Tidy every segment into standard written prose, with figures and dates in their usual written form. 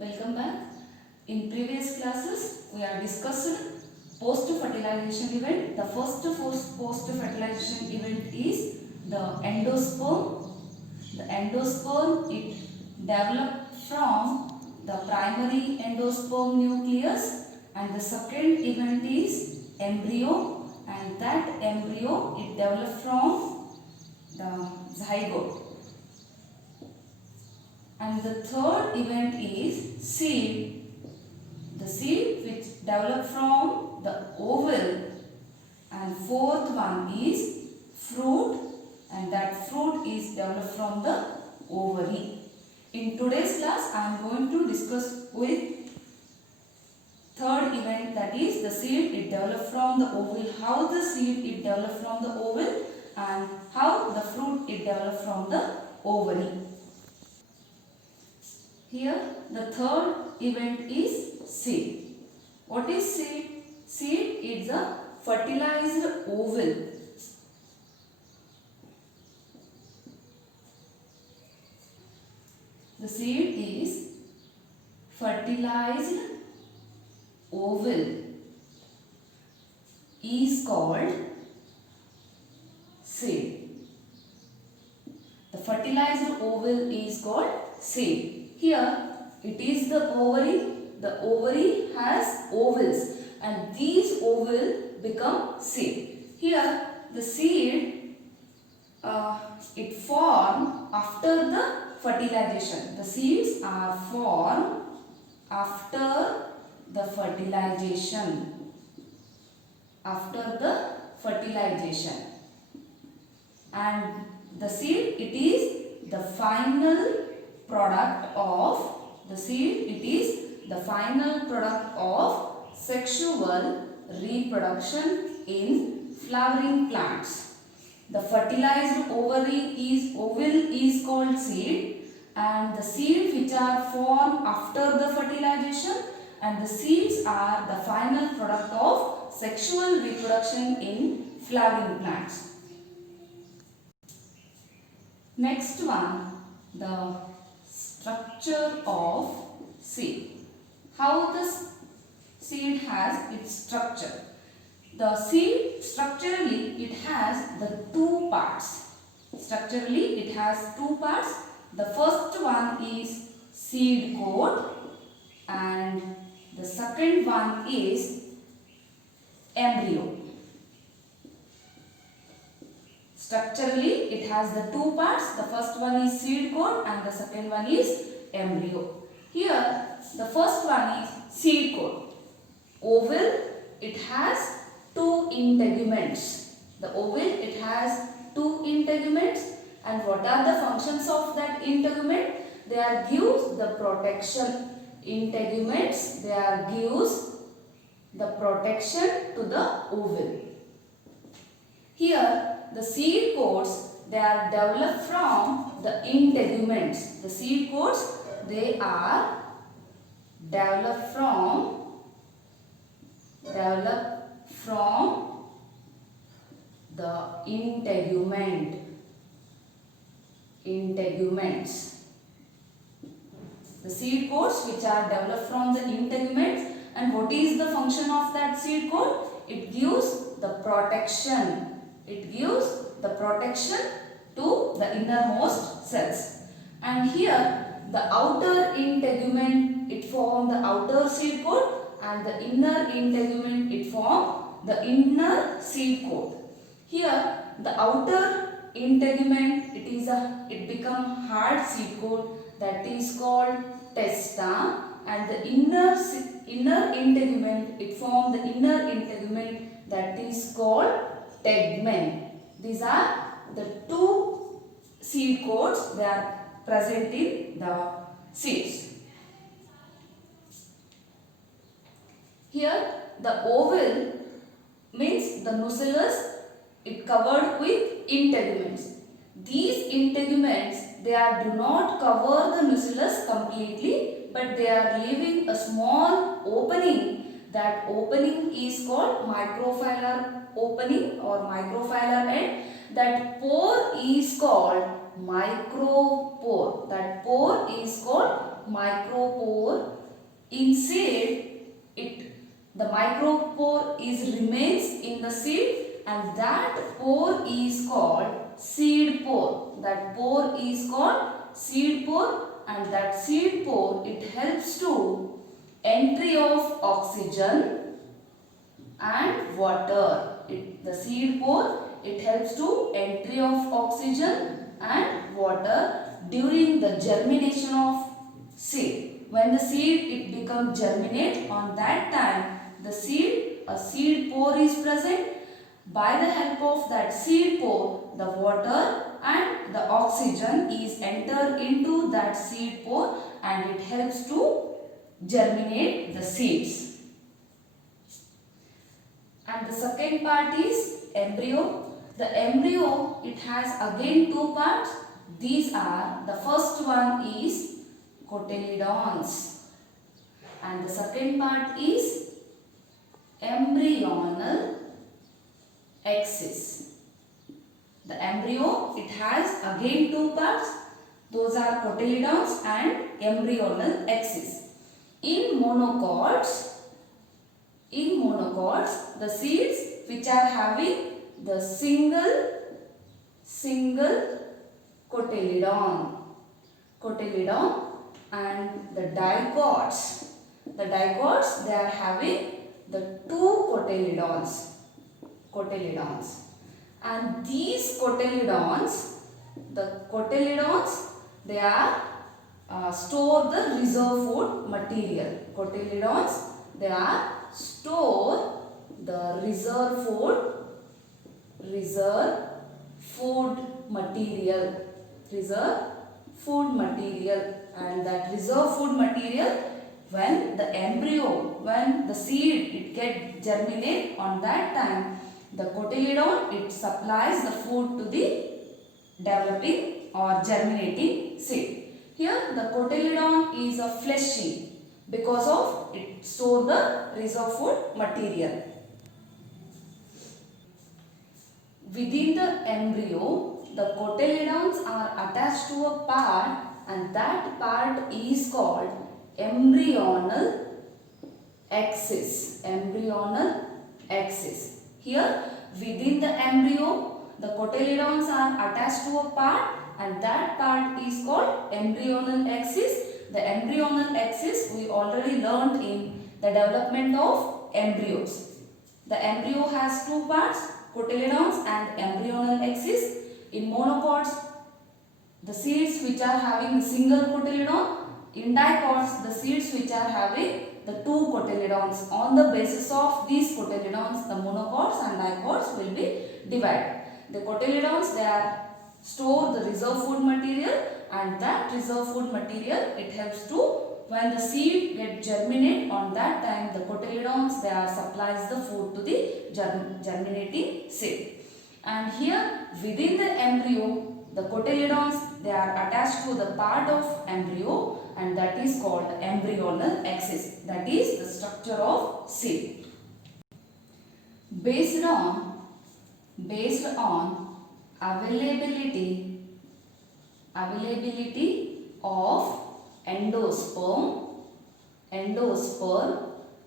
Welcome back. In previous classes, we have discussed post-fertilization event. The first post-fertilization event is the endosperm. The endosperm, it developed from the primary endosperm nucleus, and the second event is embryo, and that embryo it developed from the zygote. And the third event is seed. The seed which develop from the ovule, and fourth one is fruit, and that fruit is developed from the ovary. In today's class I am going to discuss with third event, that is the seed it developed from the ovule, how the seed it developed from the ovule and how the fruit it developed from the ovary. Here the third event is seed. What is seed? Seed is a fertilized ovule. The seed is fertilized ovule is called seed. The fertilized ovule is called seed. Here it is the ovary. The ovary has ovules, and these ovules become seed. Here the seed it form after the fertilization. The seeds are formed after the fertilization. After the fertilization, and the seed it is the final product of the seed. It is the final product of sexual reproduction in flowering plants. The fertilized ovule is called seed, and the seeds which are formed after the fertilization, and the seeds are the final product of sexual reproduction in flowering plants. Next one, the structure of seed. How the seed has its structure? The seed structurally it has the two parts. Structurally it has two parts. The first one is seed coat, and the second one is embryo. Structurally it has the two parts. The first one is seed coat and the second one is embryo. Here the first one is seed coat. Ovule it has two integuments. The ovule it has two integuments, and what are the functions of that integument? They are gives the protection. Integuments, they are gives the protection to the ovule. Here the seed coats they are developed from the integuments. The seed coats they are developed from the integuments. The seed coats which are developed from the integuments, and what is the function of that seed coat? It gives the protection. It gives the protection to the innermost cells. And here the outer integument it form the outer seed coat, and the inner integument it form the inner seed coat. Here the outer integument it become hard seed coat, that is called testa, and the inner integument it form the inner integument, that is called tegmen. These are the two seed coats they are present in the seeds. Here the ovule means the nucellus it covered with integuments. These integuments they do not cover the nucellus completely, but they are leaving a small opening. That opening is called microphylar opening or microphylar end. That pore is called micropore. That pore is called micropore in seed, the micropore remains in the seed, and that pore is called seed pore. That pore is called seed pore, and that seed pore, it helps to entry of oxygen and water. The seed pore, it helps to entry of oxygen and water during the germination of seed. When the seed it becomes germinate, on that time a seed pore is present. By the help of that seed pore, the water and the oxygen is entered into that seed pore, and it helps to germinate the seeds. And the second part is embryo. The embryo, it has again two parts. These are, the first one is cotyledons, and the second part is embryonal axis. The embryo, it has again two parts. Those are cotyledons and embryonal axis. In monocots, the seeds which are having the single cotyledon, and the dicots, they are having the two cotyledons, and these cotyledons, they are store the reserve food material. Cotyledons, they are store the reserve food material, and that reserve food material, when the seed it get germinate, on that time the cotyledon it supplies the food to the developing or germinating seed. Here the cotyledon is a fleshy because of it store the reserve food material. Within the embryo, the cotyledons are attached to a part, and that part is called embryonal axis. Here within the embryo, the cotyledons are attached to a part, and that part is called embryonal axis. The embryonal axis we already learned in the development of embryos. The embryo has two parts, cotyledons and embryonal axis. In monocots, the seeds which are having the single cotyledon. In dicots, the seeds which are having the two cotyledons. On the basis of these cotyledons, the monocots and dicots will be divided. The cotyledons, they are store the reserve food material, and that reserve food material it helps to, when the seed get germinate, on that time the cotyledons, they are supplies the food to the germinating seed. And here within the embryo, the cotyledons, they are attached to the part of embryo, and that is called embryonal axis. That is the structure of seed. Based on availability of endosperm,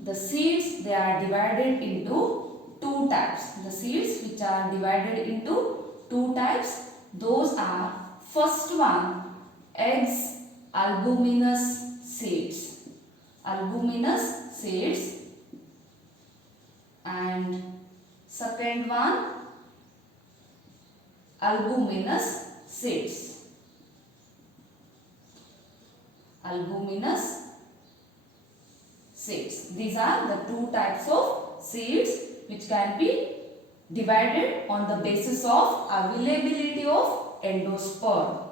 the seeds, they are divided into two types. The seeds which are divided into two types, those are, first one, eggs albuminous seeds, and second one, albuminous seeds. These are the two types of seeds which can be divided on the basis of availability of endosperm.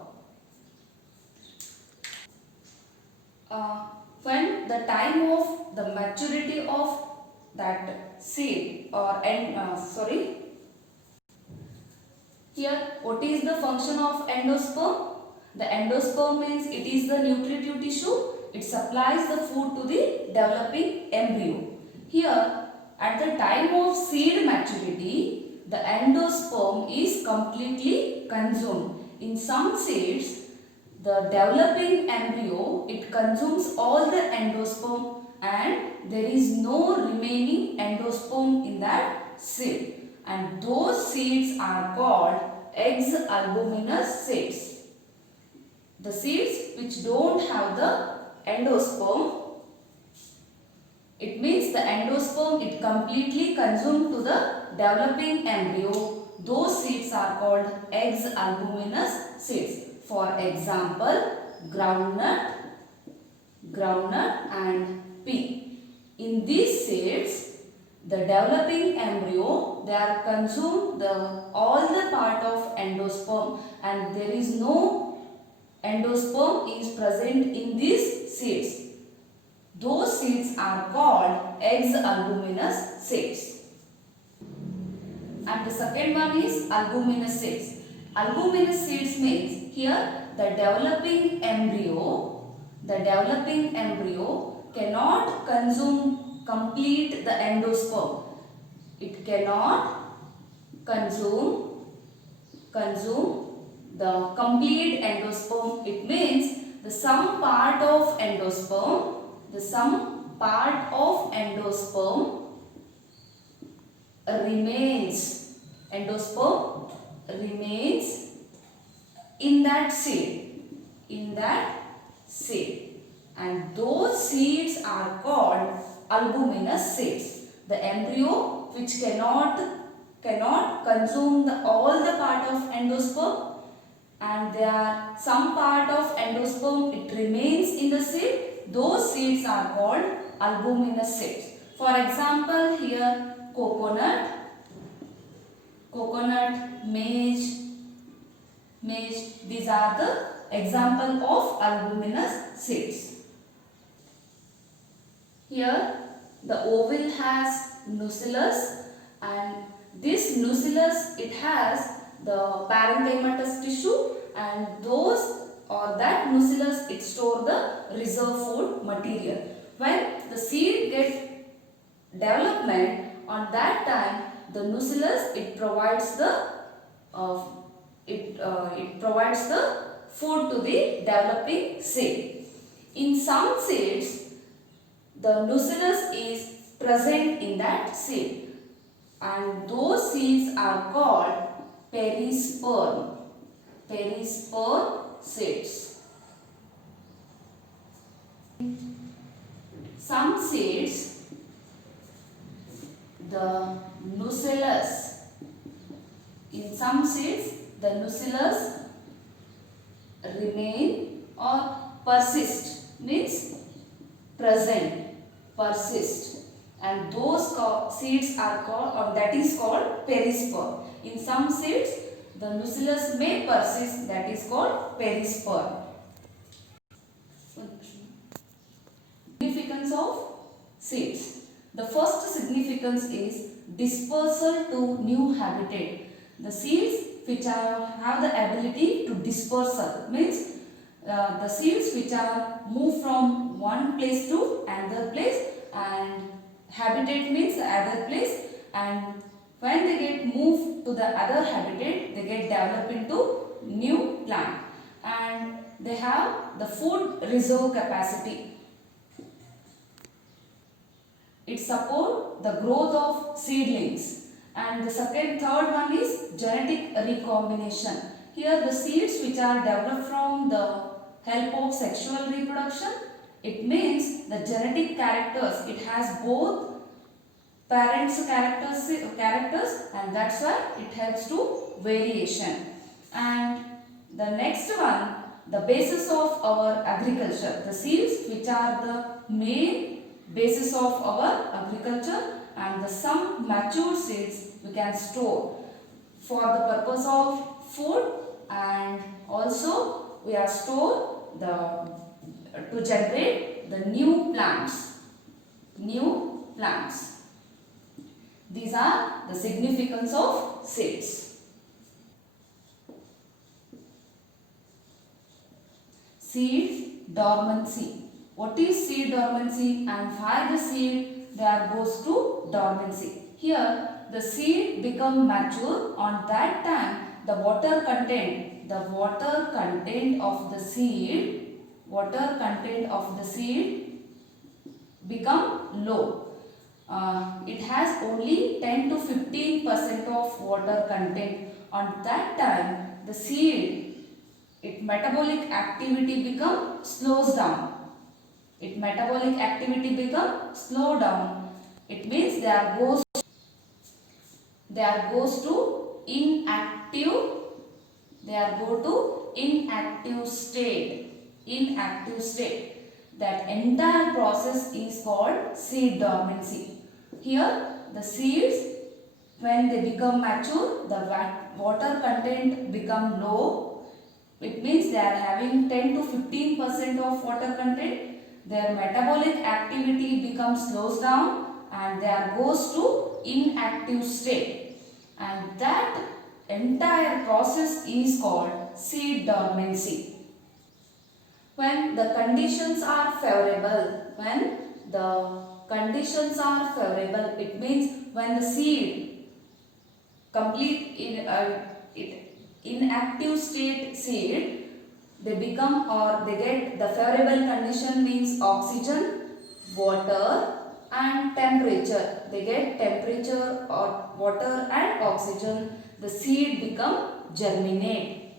When the time of the maturity of that seed or here, what is the function of endosperm? The endosperm means it is the nutritive tissue. It supplies the food to the developing embryo. Here, at the time of seed maturity, the endosperm is completely consumed. In some seeds, the developing embryo, it consumes all the endosperm and there is no remaining endosperm in that seed. And those seeds are called eggs albuminous seeds. The seeds which don't have the endosperm, it means the endosperm it completely consumed to the developing embryo. Those seeds are called eggs albuminous seeds. For example, groundnut, and pea. In these seeds, the developing embryo, they are consumed all the part of endosperm and there is no endosperm is present in these seeds. Those seeds are called eggs albuminous seeds. And the second one is albuminous seeds. Albuminous seeds means here the developing embryo cannot complete the endosperm. It cannot consume the complete endosperm. It means the some part of endosperm remains in that seed, and those seeds are called albuminous seeds. The embryo which cannot consume all the part of endosperm and there are some part of endosperm it remains in the seed, those seeds are called albuminous seeds. For example, here coconut, maize, these are the example of albuminous seeds. Here the ovule has nucellus and this nucellus it has the parenchymatous tissue and that nucellus it store the reserve food material. When the seed gets development, on that time the nucellus it provides the food to the developing seed. In some seeds the nucellus is present in that seed and those seeds are called perisperm seeds. Some seeds the nucellus remain or persist, means persist, and those seeds are called or that is called perisperm. In some seeds the nucellus may persist, that is called perisperm. Significance of seeds. The first significance is dispersal to new habitat. The seeds which have the ability to dispersal means the seeds which are moved from one place to another place, and habitat means the other place, and when they get moved to the other habitat they get developed into new plant and they have the food reserve capacity. It supports the growth of seedlings. And the third one is genetic recombination. Here the seeds which are developed from the help of sexual reproduction, it means the genetic characters, it has both parents characters and that's why it helps to variation. And the next one, the basis of our agriculture. The seeds which are the main basis of our agriculture, and some mature seeds we can store for the purpose of food, and also we are store to generate the new plants. These are the significance of seeds. Seed dormancy. What is seed dormancy and why the seed goes to dormancy? Here the seed become mature. On that time the water content the water content of the seed become low. It has only 10 to 15% of water content. On that time, the seed, its metabolic activity slows down. Its metabolic activity slow down. It means they goes to inactive. They are go to inactive state. That entire process is called seed dormancy. Here the seeds, when they become mature, the water content become low. It means they are having 10 to 15% of water content. Their metabolic activity slows down and they are goes to inactive state. And that entire process is called seed dormancy. When the conditions are favorable, it means when the seed complete inactive state seed, they become or they get the favorable condition means oxygen, water and temperature. They get temperature or water and oxygen. The seed germinate.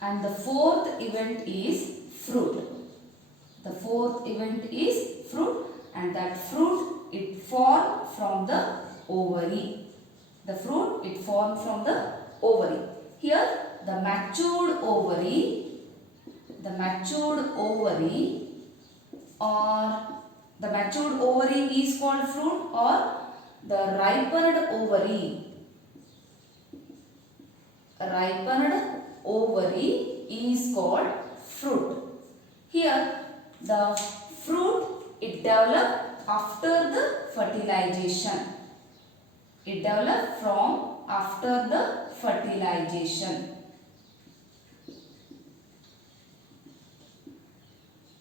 And the fourth event is fruit. And that fruit, it forms from the ovary. Here the matured ovary is called fruit, or the ripened ovary is called fruit. Here the fruit, it develops after the fertilization.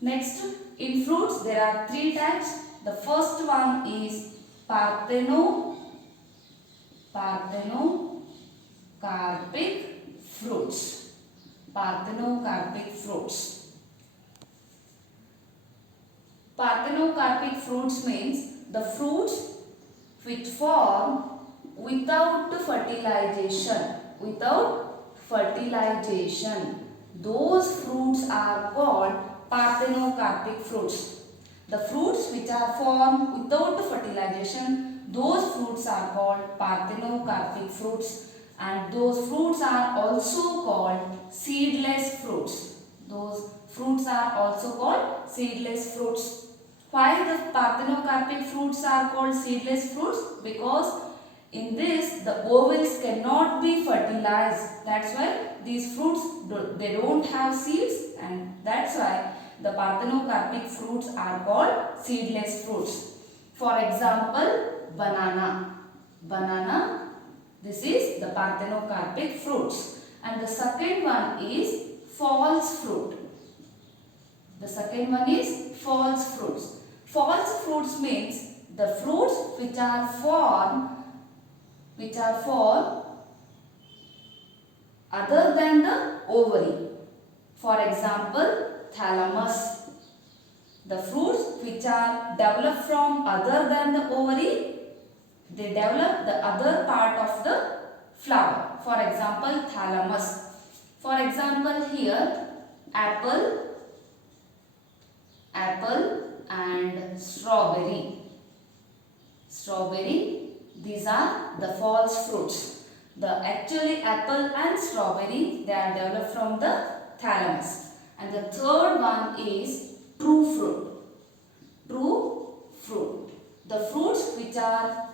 Next, in fruits there are three types. The first one is parthenocarpic fruits. Parthenocarpic fruits means the fruits which form without fertilization. Those fruits are called parthenocarpic fruits. The fruits which are formed without fertilization, those fruits are called parthenocarpic fruits. And those fruits are also called seedless fruits. Why the parthenocarpic fruits are called seedless fruits? Because in this the ovals cannot be fertilized. That's why these fruits, they don't have seeds, and that's why the parthenocarpic fruits are called seedless fruits. For example, banana. This is the parthenocarpic fruits. And the second one is false fruit. False fruits means the fruits which are formed other than the ovary. For example, thalamus. The fruits which are developed from other than the ovary, they develop the other part of the flower. For example, thalamus. For example, here apple and strawberry. These are the false fruits. Actually apple and strawberry, they are developed from the thalamus. And the third one is true fruit. The fruits which are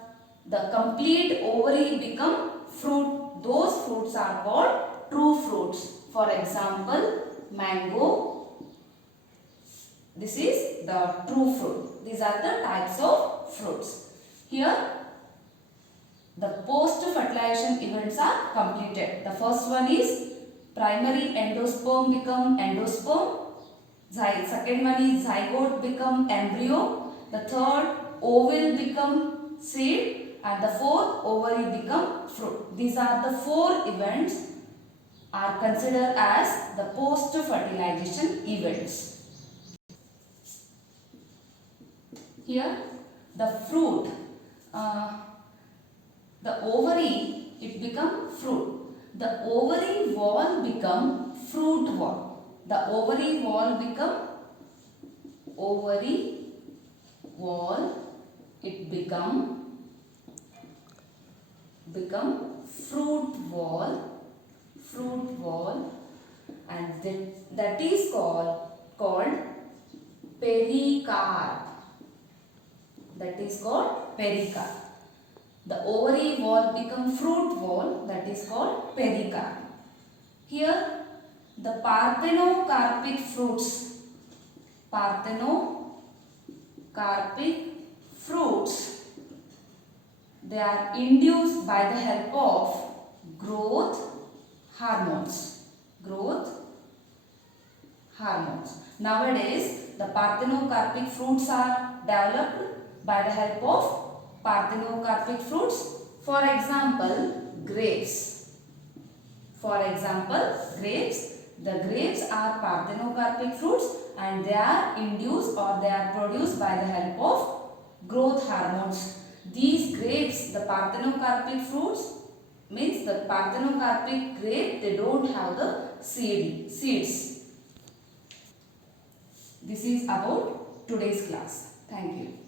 the complete ovary become fruit, those fruits are called true fruits. For example, mango. This is the true fruit. These are the types of fruits. Here the post-fertilization events are completed. The first one is primary endosperm become endosperm. Second one is zygote become embryo. The third, ovule become seed. and the fourth ovary become fruit. These are the 4 events are considered as the post-fertilization events. Here the fruit, the ovary, it become fruit. The ovary wall become fruit wall. The ovary wall become it become fruit wall, and that is called pericarp. That is called pericarp. The ovary wall become fruit wall, that is called pericarp. Here the parthenocarpic fruits, they are induced by the help of growth hormones. Nowadays, the parthenocarpic fruits are developed by the help of parthenocarpic fruits. For example, grapes. The grapes are parthenocarpic fruits and they are induced or they are produced by the help of growth hormones. These grapes, the parthenocarpic fruits, means the parthenocarpic grape, they don't have the seeds. This is about today's class. Thank you.